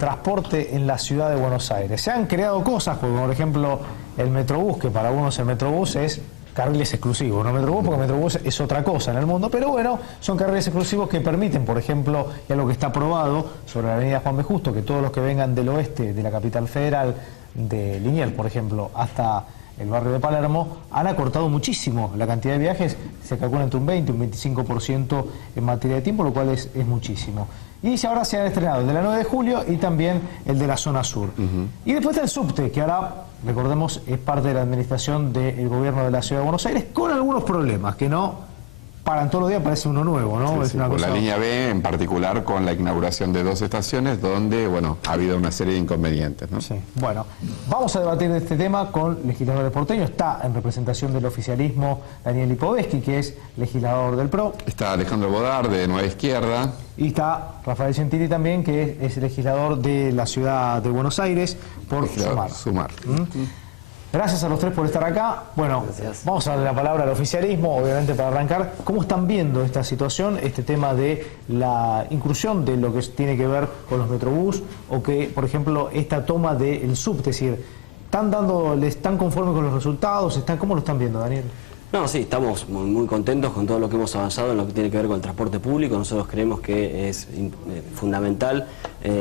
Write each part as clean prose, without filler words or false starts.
transporte en la ciudad de Buenos Aires. Se han creado cosas, como por ejemplo el Metrobús, que para algunos el Metrobús es carriles exclusivos, no Metrobús, porque Metrobús es otra cosa en el mundo, pero bueno, son carriles exclusivos que permiten, por ejemplo, y algo que está aprobado sobre la avenida Juan B. Justo, que todos los que vengan del oeste de la capital federal, de Liniers, por ejemplo, hasta el barrio de Palermo, han acortado muchísimo la cantidad de viajes, se calcula entre un 20 y un 25% en materia de tiempo, lo cual es muchísimo. Y ahora se han estrenado el de la 9 de julio y también el de la zona sur. Y después está el subte, que ahora, recordemos, es parte de la administración del gobierno de la ciudad de Buenos Aires, con algunos problemas, que no paran todos los días, parece uno nuevo, ¿no? Sí, es sí, una cosa... La línea B, en particular, con la inauguración de 2 estaciones, donde, bueno, ha habido una serie de inconvenientes, ¿no? Sí. Bueno, vamos a debatir de este tema con legisladores porteños. Está en representación del oficialismo Daniel Lipovetsky, que es legislador del PRO. Está Alejandro Bodar, de Nueva Izquierda. Y está Rafael Gentili también, que es legislador de la ciudad de Buenos Aires por Sumar. Gracias a los tres por estar acá. Bueno, vamos a darle la palabra al oficialismo, obviamente, para arrancar. ¿Cómo están viendo esta situación, este tema de la inclusión de lo que tiene que ver con los Metrobús, o que, por ejemplo, esta toma del subte? Es decir, ¿están conformes con los resultados? ¿Cómo lo están viendo, Daniel? No, sí, estamos muy contentos con todo lo que hemos avanzado en lo que tiene que ver con el transporte público. Nosotros creemos que es fundamental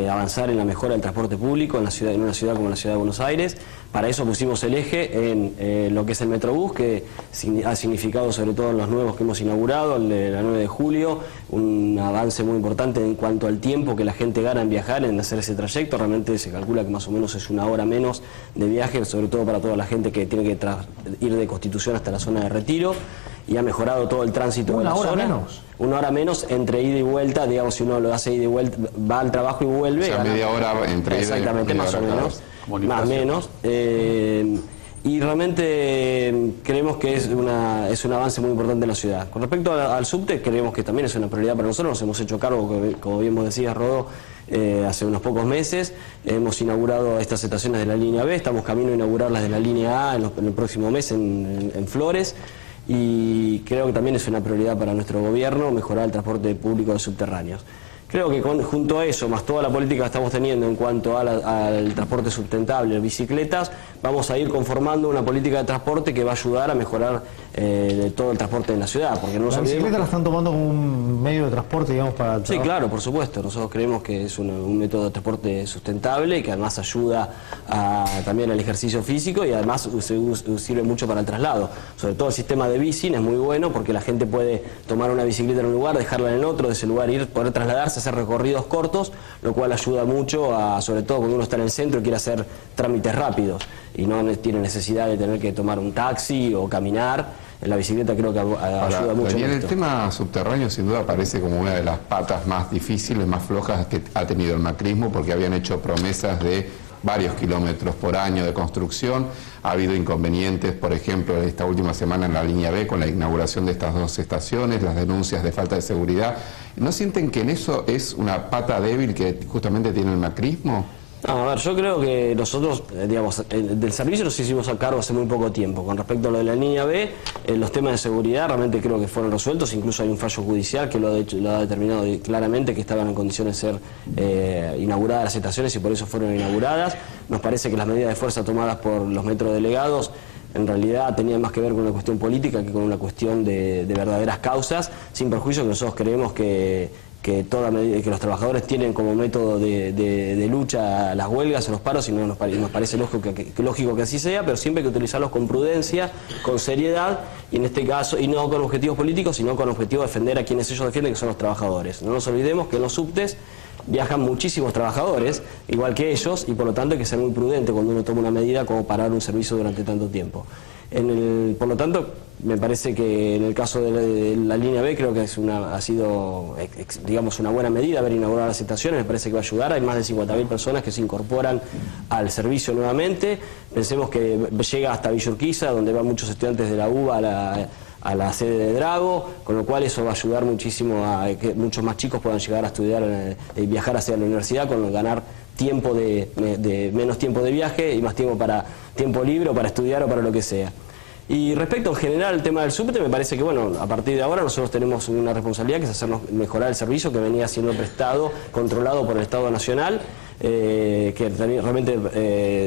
avanzar en la mejora del transporte público en una ciudad como la ciudad de Buenos Aires. Para eso pusimos el eje en lo que es el Metrobús, que ha significado, sobre todo en los nuevos que hemos inaugurado, el de la 9 de julio, un avance muy importante en cuanto al tiempo que la gente gana en viajar, en hacer ese trayecto. Realmente se calcula que más o menos es 1 hora menos de viaje, sobre todo para toda la gente que tiene que ir de Constitución hasta la zona de Retiro, y ha mejorado todo el tránsito de la zona. ¿1 hora menos? 1 hora menos entre ida y vuelta, digamos, si uno lo hace ida y vuelta, va al trabajo y vuelve. O sea, media hora entre ida y exactamente, más o menos, más o menos. Y realmente creemos que es un avance muy importante en la ciudad. Con respecto al subte, creemos que también es una prioridad para nosotros. Nos hemos hecho cargo, como bien vos decías, Rodó, hace unos pocos meses. Hemos inaugurado estas estaciones de la línea B, estamos camino a inaugurar las de la línea A en el próximo mes en Flores. Y creo que también es una prioridad para nuestro gobierno mejorar el transporte público de subterráneos. Creo que junto a eso, más toda la política que estamos teniendo en cuanto al transporte sustentable, bicicletas, vamos a ir conformando una política de transporte que va a ayudar a mejorar todo el transporte en la ciudad. Porque no ¿La bicicleta la están tomando como un medio de transporte, digamos, para el trabajo? Sí, claro, por supuesto. Nosotros creemos que es un método de transporte sustentable, que además ayuda también al ejercicio físico y además sirve mucho para el traslado. Sobre todo el sistema de bici es muy bueno porque la gente puede tomar una bicicleta en un lugar, dejarla en el otro, de ese lugar poder trasladarse, hacer recorridos cortos, lo cual ayuda mucho, sobre todo cuando uno está en el centro y quiere hacer trámites rápidos y no tiene necesidad de tener que tomar un taxi o caminar. En la bicicleta creo que ayuda mucho. Y en el tema subterráneo, sin duda, parece como una de las patas más difíciles, más flojas que ha tenido el macrismo, porque habían hecho promesas de varios kilómetros por año de construcción. Ha habido inconvenientes, por ejemplo, esta última semana en la línea B con la inauguración de estas 2 estaciones, las denuncias de falta de seguridad. ¿No sienten que en eso es una pata débil que justamente tiene el macrismo? No, a ver, yo creo que nosotros, digamos, del servicio nos hicimos a cargo hace muy poco tiempo. Con respecto a lo de la línea B, los temas de seguridad realmente creo que fueron resueltos. Incluso hay un fallo judicial que lo ha determinado claramente, que estaban en condiciones de ser inauguradas las estaciones y por eso fueron inauguradas. Nos parece que las medidas de fuerza tomadas por los metrodelegados en realidad tenían más que ver con una cuestión política que con una cuestión de verdaderas causas, sin perjuicio que nosotros creemos que los trabajadores tienen como método de lucha las huelgas o los paros, y nos parece lógico que así sea, pero siempre hay que utilizarlos con prudencia, con seriedad, y en este caso, y no con objetivos políticos, sino con objetivo de defender a quienes ellos defienden, que son los trabajadores. No nos olvidemos que en los subtes viajan muchísimos trabajadores, igual que ellos, y por lo tanto hay que ser muy prudente cuando uno toma una medida como parar un servicio durante tanto tiempo. Por lo tanto, me parece que en el caso de la línea B creo que ha sido, digamos, una buena medida haber inaugurado las estaciones. Me parece que va a ayudar. Hay más de 50.000 personas que se incorporan al servicio nuevamente. Pensemos que llega hasta Villa Urquiza, donde van muchos estudiantes de la UBA a la sede de Drago, con lo cual eso va a ayudar muchísimo a que muchos más chicos puedan llegar a estudiar y viajar hacia la universidad, con ganar tiempo menos tiempo de viaje y más tiempo libre o para estudiar o para lo que sea. Y respecto en general al tema del subte, me parece que, bueno, a partir de ahora nosotros tenemos una responsabilidad que es hacernos mejorar el servicio que venía siendo prestado, controlado por el Estado Nacional, que realmente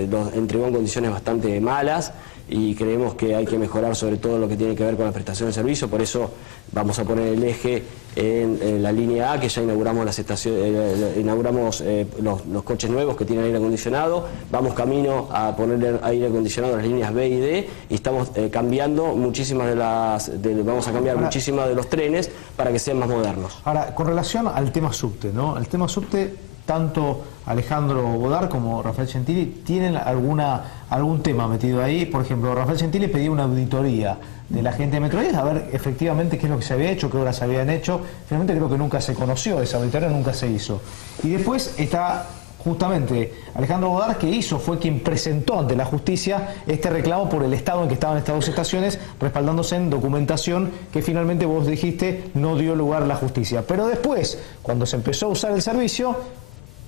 nos entregó en condiciones bastante malas, y creemos que hay que mejorar sobre todo lo que tiene que ver con la prestación de servicio. Por eso vamos a poner el eje en la línea A, que ya inauguramos las estaciones, inauguramos los coches nuevos que tienen aire acondicionado, vamos camino a poner aire acondicionado en las líneas B y D, y estamos cambiando muchísimas vamos a cambiar muchísimas de los trenes para que sean más modernos. Ahora, con relación al tema subte, ¿no? El tema subte, tanto Alejandro Bodar como Rafael Gentili tienen algún tema metido ahí. Por ejemplo, Rafael Gentili pedía una auditoría de la gente de Metrovías a ver efectivamente qué es lo que se había hecho, qué obras se habían hecho. Finalmente creo que nunca se conoció esa auditoría, nunca se hizo. Y después está justamente Alejandro Bodar, que fue quien presentó ante la justicia este reclamo por el estado en que estaban estas dos estaciones, respaldándose en documentación que finalmente vos dijiste no dio lugar a la justicia. Pero después, cuando se empezó a usar el servicio,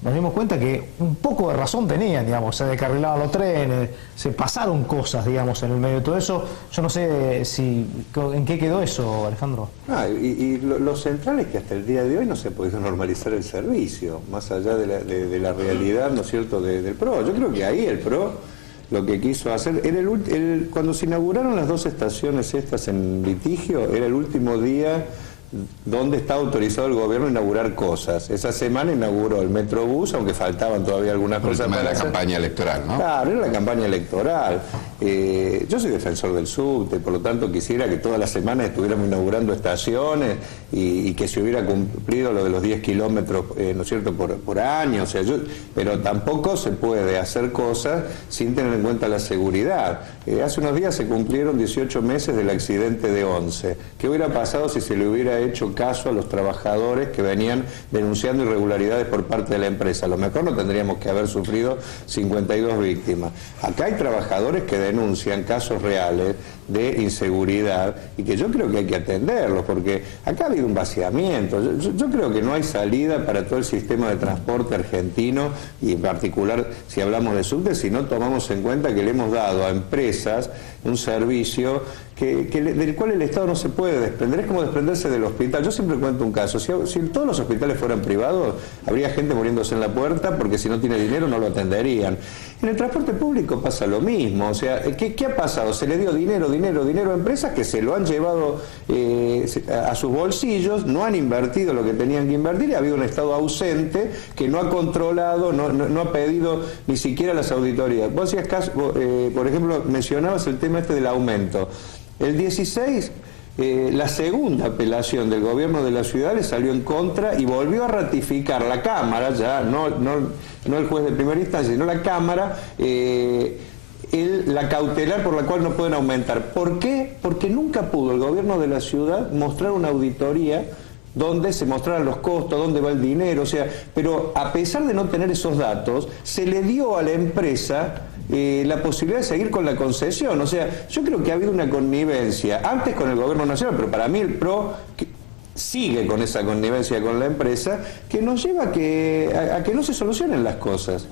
nos dimos cuenta que un poco de razón tenían, digamos, se descarrilaban los trenes, se pasaron cosas, digamos, en el medio de todo eso. Yo no sé en qué quedó eso, Alejandro. Lo central es que hasta el día de hoy no se ha podido normalizar el servicio, más allá de la realidad, ¿no es cierto?, del PRO. Yo creo que ahí el PRO lo que quiso hacer, cuando se inauguraron las dos estaciones estas en litigio, era el último día donde está autorizado el gobierno a inaugurar cosas. Esa semana inauguró el Metrobús, aunque faltaban todavía algunas cosas para la campaña electoral, ¿no? Claro, era la campaña electoral. Yo soy defensor del subte, por lo tanto quisiera que todas las semanas estuviéramos inaugurando estaciones y que se hubiera cumplido lo de los 10 kilómetros, ¿no es cierto?, por año. O sea, pero tampoco se puede hacer cosas sin tener en cuenta la seguridad. Hace unos días se cumplieron 18 meses del accidente de Once. ¿Qué hubiera pasado si se le hubiera hecho caso a los trabajadores que venían denunciando irregularidades por parte de la empresa? A lo mejor no tendríamos que haber sufrido 52 víctimas. Acá hay trabajadores que denuncian casos reales de inseguridad y que yo creo que hay que atenderlos, porque acá ha habido un vaciamiento. Yo creo que no hay salida para todo el sistema de transporte argentino, y en particular si hablamos de subte, si no tomamos en cuenta que le hemos dado a empresas un servicio del cual el Estado no se puede desprender. Es como desprenderse del hospital. Yo siempre cuento un caso. Si todos los hospitales fueran privados, habría gente muriéndose en la puerta porque si no tiene dinero no lo atenderían. En el transporte público pasa lo mismo. O sea, ¿qué ha pasado? Se le dio dinero a empresas que se lo han llevado a sus bolsillos, no han invertido lo que tenían que invertir, y ha habido un Estado ausente que no ha controlado, no ha pedido ni siquiera las auditorías. Vos hacías caso, por ejemplo, mencionabas el tema del aumento. El 16, la segunda apelación del gobierno de la ciudad le salió en contra y volvió a ratificar la Cámara, ya no el juez de primera instancia, sino la Cámara, la cautelar por la cual no pueden aumentar. ¿Por qué? Porque nunca pudo el gobierno de la ciudad mostrar una auditoría donde se mostraran los costos, dónde va el dinero, o sea, pero a pesar de no tener esos datos, se le dio a la empresa la posibilidad de seguir con la concesión. O sea, yo creo que ha habido una connivencia, antes con el gobierno nacional, pero para mí el PRO sigue con esa connivencia con la empresa, que nos lleva a que no se solucionen las cosas.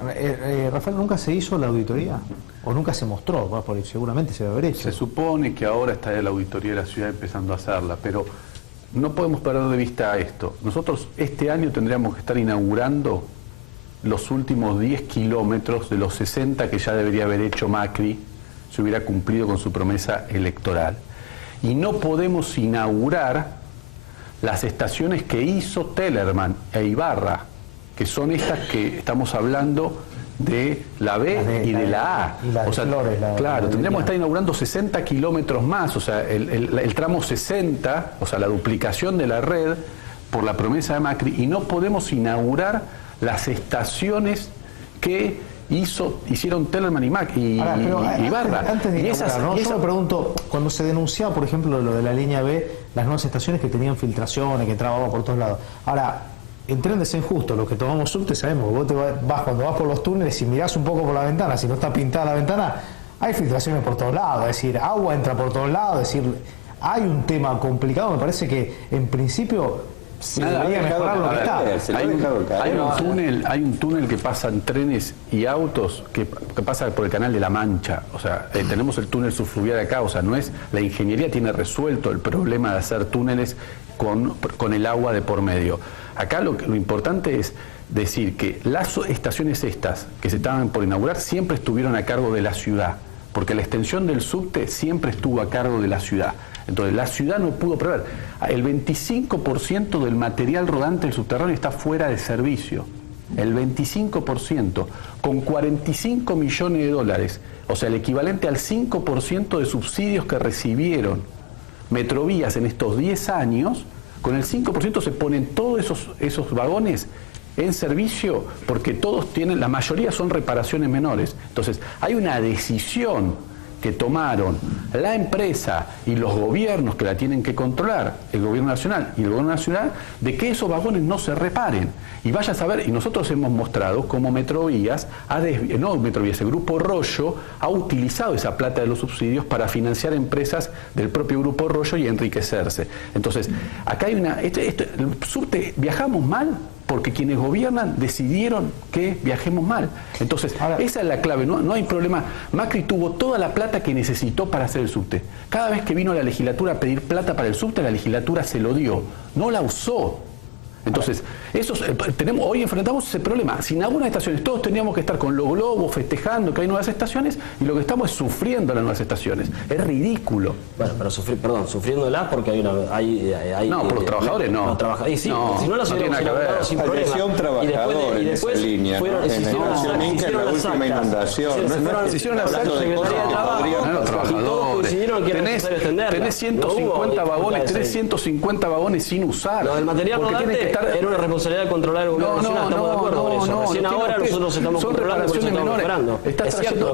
Rafael, ¿nunca se hizo la auditoría? ¿O nunca se mostró? Porque seguramente se debe haber hecho. Se supone que ahora está la auditoría de la ciudad empezando a hacerla, pero no podemos perder de vista esto. Nosotros este año tendríamos que estar inaugurando los últimos 10 kilómetros de los 60 que ya debería haber hecho Macri si hubiera cumplido con su promesa electoral. Y no podemos inaugurar las estaciones que hizo Tellerman e Ibarra, que son estas que estamos hablando de la B y de la A. Y la de Flores, claro, tendríamos que estar inaugurando 60 kilómetros más, o sea, el tramo 60, o sea, la duplicación de la red por la promesa de Macri, y no podemos inaugurar las estaciones que hicieron Tellerman y Ibarra. Antes de inaugurar, ¿no? Yo me pregunto, cuando se denunciaba, por ejemplo, lo de la línea B, las nuevas estaciones que tenían filtraciones, que entraba agua por todos lados. Ahora, en trenes es injusto, los que tomamos subte sabemos, vos cuando vas por los túneles y mirás un poco por la ventana, si no está pintada la ventana, hay filtraciones por todos lados, es decir, agua entra por todos lados, es decir, hay un tema complicado. Me parece que en principio debería mejorar lo que está. Se lo ha dejado caer. Hay un túnel que pasan trenes y autos que pasa por el Canal de la Mancha. O sea, tenemos el túnel subfluvial acá. O sea, no es la ingeniería tiene resuelto el problema de hacer túneles con el agua de por medio. Acá lo importante es decir que las estaciones estas que se estaban por inaugurar siempre estuvieron a cargo de la ciudad, porque la extensión del subte siempre estuvo a cargo de la ciudad. Entonces la ciudad no pudo prever. El 25% del material rodante del subterráneo está fuera de servicio. El 25%, con 45 millones de dólares, o sea, el equivalente al 5% de subsidios que recibieron Metrovías en estos 10 años, con el 5% se ponen todos esos vagones en servicio, porque todos tienen, la mayoría son reparaciones menores. Entonces, hay una decisión que tomaron la empresa y los gobiernos que la tienen que controlar, el gobierno nacional y el gobierno nacional, de que esos vagones no se reparen. Y vaya a saber, y nosotros hemos mostrado cómo Metrovías, el Grupo Rollo ha utilizado esa plata de los subsidios para financiar empresas del propio Grupo Rollo y enriquecerse. Entonces, acá hay el subte, viajamos mal porque quienes gobiernan decidieron que viajemos mal. Entonces, esa es la clave, no hay problema. Macri tuvo toda la plata que necesitó para hacer el subte. Cada vez que vino la legislatura a pedir plata para el subte, la legislatura se lo dio, no la usó. Entonces, hoy enfrentamos ese problema. Sin algunas estaciones, todos teníamos que estar con los globos festejando que hay nuevas estaciones, y lo que estamos es sufriendo las nuevas estaciones. Es ridículo. Bueno, pero sufriéndolas porque hay no, por los trabajadores no. Los trabajadores, sí, no, si no las hubiéramos inaugurado sin problema. Atención trabajadores y después esa línea, fueron, ¿no? En la Nación Inca, en la última inundación. Se hicieron las actas de trabajo, los trabajadores. Tenés 150 vagones, tenés 150 vagones sin usar. Lo del material rodante era una responsabilidad de controlar el gobierno nacional, estamos de acuerdo con eso. Recién ahora nosotros estamos controlando porque estamos mejorando.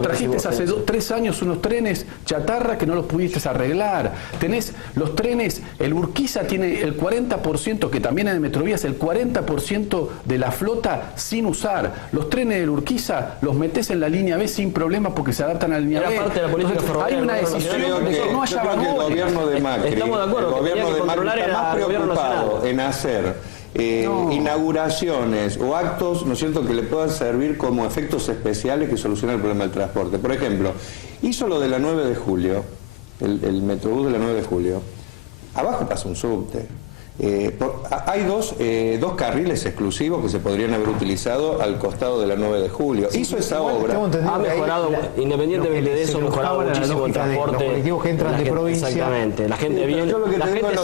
Trajiste hace 3 años unos trenes chatarra que no los pudiste arreglar. Tenés los trenes, el Urquiza tiene el 40%, que también en Metrovías, el 40% de la flota sin usar. Los trenes del Urquiza los metés en la línea B sin problema porque se adaptan a la línea B. Parte de la política ferroviaria. Hay una decisión de que no haya vagones. El gobierno de Macri, estamos de acuerdo, el gobierno de Macri está más preocupado en hacer inauguraciones o actos, ¿no es cierto?, que le puedan servir como efectos especiales que solucionan el problema del transporte. Por ejemplo, hizo lo de la 9 de julio, el Metrobús de la 9 de julio. Abajo pasa un subte. Hay dos carriles exclusivos que se podrían haber utilizado al costado de la 9 de julio. Hizo esa obra. Ha mejorado, independientemente de eso, ha mejorado muchísimo el transporte. Los colectivos que entran de provincia. Exactamente. La gente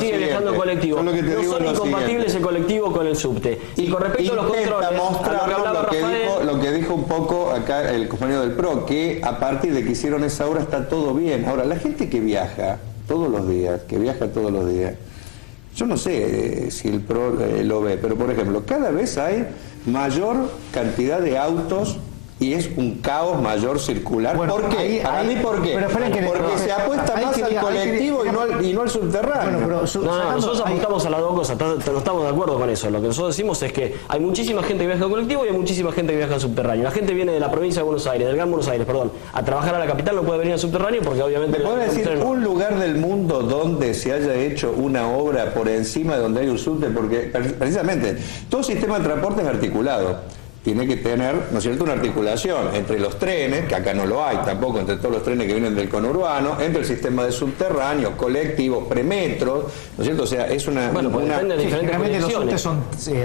sigue viajando en colectivo. No son incompatibles el colectivo con el subte. Y con respecto a los controles, lo que dijo un poco acá el compañero del PRO, que a partir de que hicieron esa obra está todo bien. Ahora, la gente que viaja todos los días, yo no sé si el PRO lo ve, pero por ejemplo, cada vez hay mayor cantidad de autos y es un caos mayor circular. Bueno, ¿por qué? ¿Por qué? Porque se apuesta más al colectivo y no al subterráneo. Bueno, nosotros apuntamos a las dos cosas, no estamos de acuerdo con eso. Lo que nosotros decimos es que hay muchísima gente que viaja en colectivo y hay muchísima gente que viaja en subterráneo. La gente viene de la provincia de Buenos Aires, del Gran Buenos Aires, a trabajar a la capital, no puede venir al subterráneo porque obviamente... ¿Me puede decir un lugar del mundo donde se haya hecho una obra por encima de donde hay un subte? Porque precisamente todo sistema de transporte es articulado. Tiene que tener, ¿no es cierto?, una articulación entre los trenes, que acá no lo hay tampoco, entre todos los trenes que vienen del conurbano, entre el sistema de subterráneos, colectivos, premetros, ¿no es cierto? O sea, es una... Bueno, pues depende de diferentes generalmente los subtes son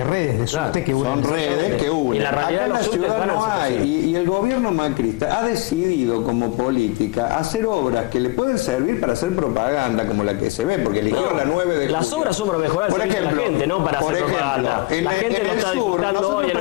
redes de subte que unen. Son redes que unen. Y la realidad acá en la ciudad no hay. Y el gobierno macrista ha decidido como política hacer obras que le pueden servir para hacer propaganda, como la que se ve, porque eligieron la 9 de julio. Las obras son para mejorar el servicio de la gente, no para hacer propaganda. La gente lo está disfrutando hoy en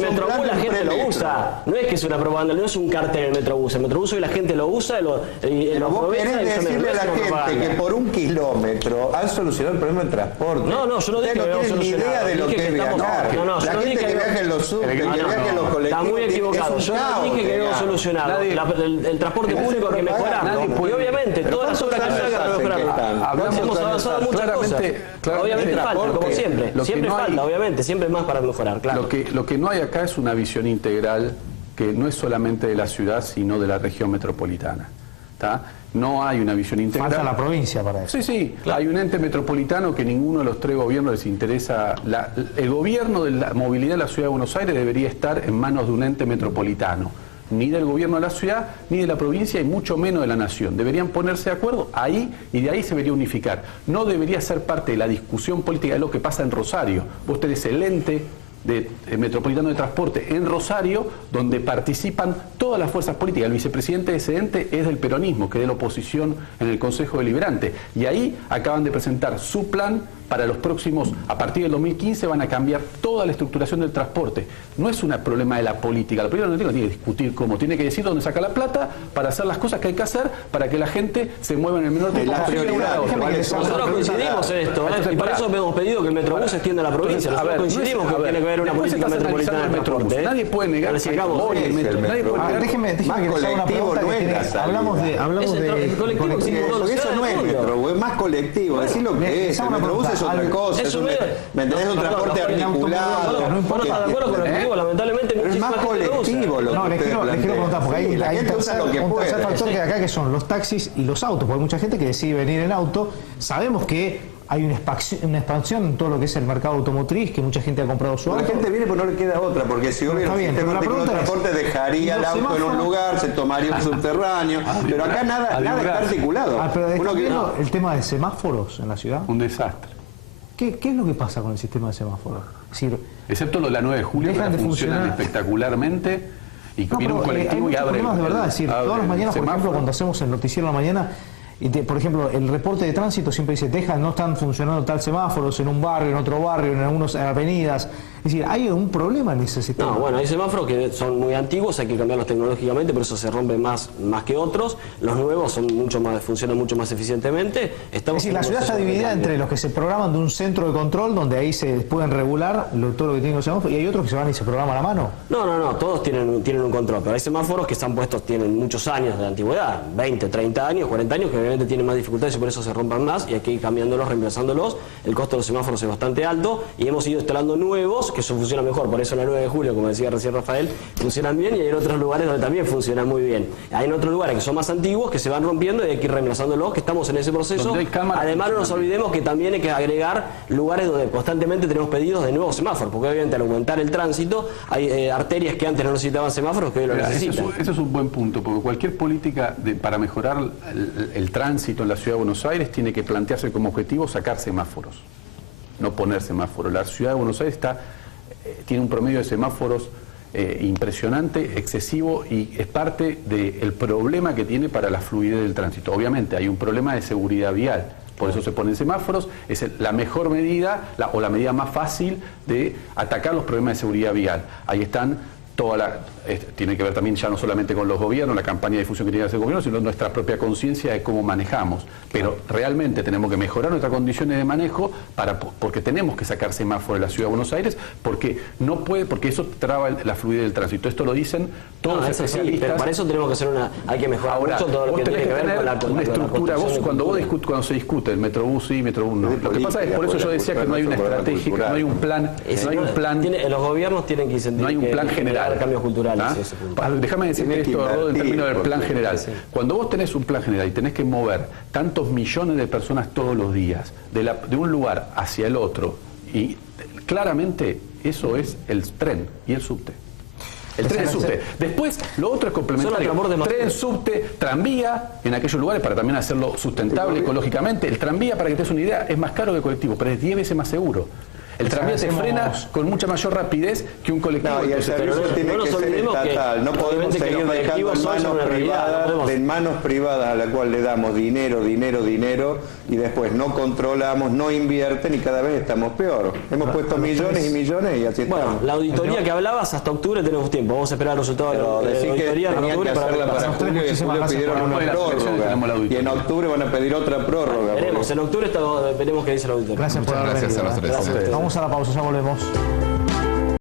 el Metrobús, la gente lo usa. No es que es una propaganda, no es un cartel en el Metrobús. El Metrobús hoy la gente lo usa y lo aprovecha. ¿Querés decirle a la gente que por 1 kilómetro han solucionado el problema del transporte? No, yo no dije que no tienen ni idea de lo que es viajar. La gente que viaja en los subtes, que viaja en los colectivos. Está muy equivocado. Yo no dije que habíamos solucionado. El transporte público hay que mejorarlo. Y obviamente, todas las obras que se hagan para mejorarlo. Hemos avanzado muchas cosas. Obviamente falta, como siempre. Siempre falta, obviamente. Siempre más para mejorar, claro. Lo que no hay acá es una visión integral que no es solamente de la ciudad, sino de la región metropolitana. no hay una visión integral. Falta la provincia para eso. Sí, sí, hay un ente metropolitano que ninguno de los tres gobiernos les interesa. El gobierno de la movilidad de la ciudad de Buenos Aires debería estar en manos de un ente metropolitano, ni del gobierno de la ciudad, ni de la provincia y mucho menos de la nación. Deberían ponerse de acuerdo ahí y de ahí se debería unificar. No debería ser parte de la discusión política de lo que pasa en Rosario. Vos tenés el ente metropolitano de transporte en Rosario, donde participan todas las fuerzas políticas. El vicepresidente de ese ente es del peronismo, que es de la oposición en el Consejo Deliberante. Y ahí acaban de presentar su plan para los próximos, a partir del 2015 van a cambiar toda la estructuración del transporte. No es un problema de la política. La política no tiene que discutir cómo, tiene que decir dónde saca la plata para hacer las cosas que hay que hacer para que la gente se mueva en el menor tiempo posible. Nosotros coincidimos en esto, y por eso hemos pedido que el Metrobús se extienda a la provincia. Nosotros coincidimos que tiene que haber una política metropolitana de transporte. Nadie puede negar que déjeme que les haga una pregunta que tiene. Hablamos de colectivo. Eso no es Metrobús, es más colectivo. Decir lo que es. El Metrobús es otra cosa. Es un transporte articulado. No importa. ¿Estás de acuerdo con el objetivo? Lamentablemente es más colectivo. No, les quiero preguntar, porque hay un tercer factor que acá, que son los taxis y los autos, porque hay mucha gente que decide venir en auto. Sabemos que hay una expansión en todo lo que es el mercado automotriz, que mucha gente ha comprado su auto. La gente viene porque no le queda otra, porque si hubiera un sistema de transporte dejaría el auto en un lugar, se tomaría un subterráneo, pero acá nada está articulado. Pero el tema de semáforos en la ciudad. Un desastre. ¿Qué es lo que pasa con el sistema de semáforos? Es decir, excepto lo de la 9 de julio, que funcionan espectacularmente y que viene un colectivo y abre. De verdad, es decir, todas las mañanas, por ejemplo, cuando hacemos el noticiero en la mañana, por ejemplo, el reporte de tránsito siempre dice, no están funcionando tal semáforos en un barrio, en otro barrio, en algunas avenidas. Es decir, hay un problema en ese sistema. No, bueno, hay semáforos que son muy antiguos, hay que cambiarlos tecnológicamente, por eso se rompen más que otros. Los nuevos funcionan mucho más eficientemente. Es decir, la ciudad está dividida entre los que se programan de un centro de control, donde ahí se pueden regular todo lo que tienen los semáforos, y hay otros que se van y se programan a mano. No, todos tienen un control, pero hay semáforos que están puestos, tienen muchos años de antigüedad, 20, 30 años, 40 años, que obviamente tienen más dificultades y por eso se rompan más, y hay que ir cambiándolos, reemplazándolos. El costo de los semáforos es bastante alto, y hemos ido instalando nuevos, que eso funciona mejor, por eso la 9 de julio, como decía recién Rafael, funcionan bien, y hay en otros lugares donde también funcionan muy bien. Hay en otros lugares que son más antiguos, que se van rompiendo y hay que ir reemplazándolos, que estamos en ese proceso. Además no nos olvidemos que también hay que agregar lugares donde constantemente tenemos pedidos de nuevos semáforos, porque obviamente al aumentar el tránsito hay arterias que antes no necesitaban semáforos que hoy lo necesitan. Ese es un buen punto, porque cualquier política para mejorar el tránsito en la ciudad de Buenos Aires tiene que plantearse como objetivo sacar semáforos, no poner semáforos. La ciudad de Buenos Aires tiene un promedio de semáforos impresionante, excesivo, y es parte del problema que tiene para la fluidez del tránsito. Obviamente hay un problema de seguridad vial, por eso se ponen semáforos, es la mejor medida o la medida más fácil de atacar los problemas de seguridad vial. Ahí están tiene que ver también ya no solamente con los gobiernos, la campaña de difusión que tiene que hacer el gobierno, sino nuestra propia conciencia de cómo manejamos. Pero realmente tenemos que mejorar nuestras condiciones de manejo porque tenemos que sacar semáforos de la ciudad de Buenos Aires, porque eso traba la fluidez del tránsito. Esto lo dicen todos los especialistas. Sí, pero para eso tenemos que hacer hay que mejorar mucho todo lo que tiene que ver con la estructura. Cuando se discute el Metrobús sí, Metrobús no. Lo que pasa es, por eso yo decía que no hay una estrategia, no hay un plan. Los gobiernos tienen que incentivar. No hay un plan general. Cambios culturales. Déjame decirte esto en términos del plan general. Cuando vos tenés un plan general y tenés que mover tantos millones de personas todos los días de un lugar hacia el otro, y claramente eso es el tren y el subte. El tren y el subte. Después, lo otro es complementario. Tren, subte, tranvía en aquellos lugares para también hacerlo sustentable ecológicamente. El tranvía, para que te des una idea, es más caro que el colectivo, pero es 10 veces más seguro. El tranvía te frena con mucha mayor rapidez que un colectivo. No, y el servicio tiene que ser estatal. No podemos seguir dejando en manos privadas a la cual le damos dinero, y después no controlamos, no invierten y cada vez estamos peor. Hemos puesto millones y millones y así estamos. Bueno, la auditoría que hablabas, hasta octubre tenemos tiempo. Vamos a esperar los resultados de la auditoría en octubre para julio, y en julio pidieron una prórroga. Y en octubre van a pedir otra prórroga. En octubre veremos qué dice la auditoría. Gracias por haber venido. Gracias a los tres. Vamos a la pausa, ya volvemos.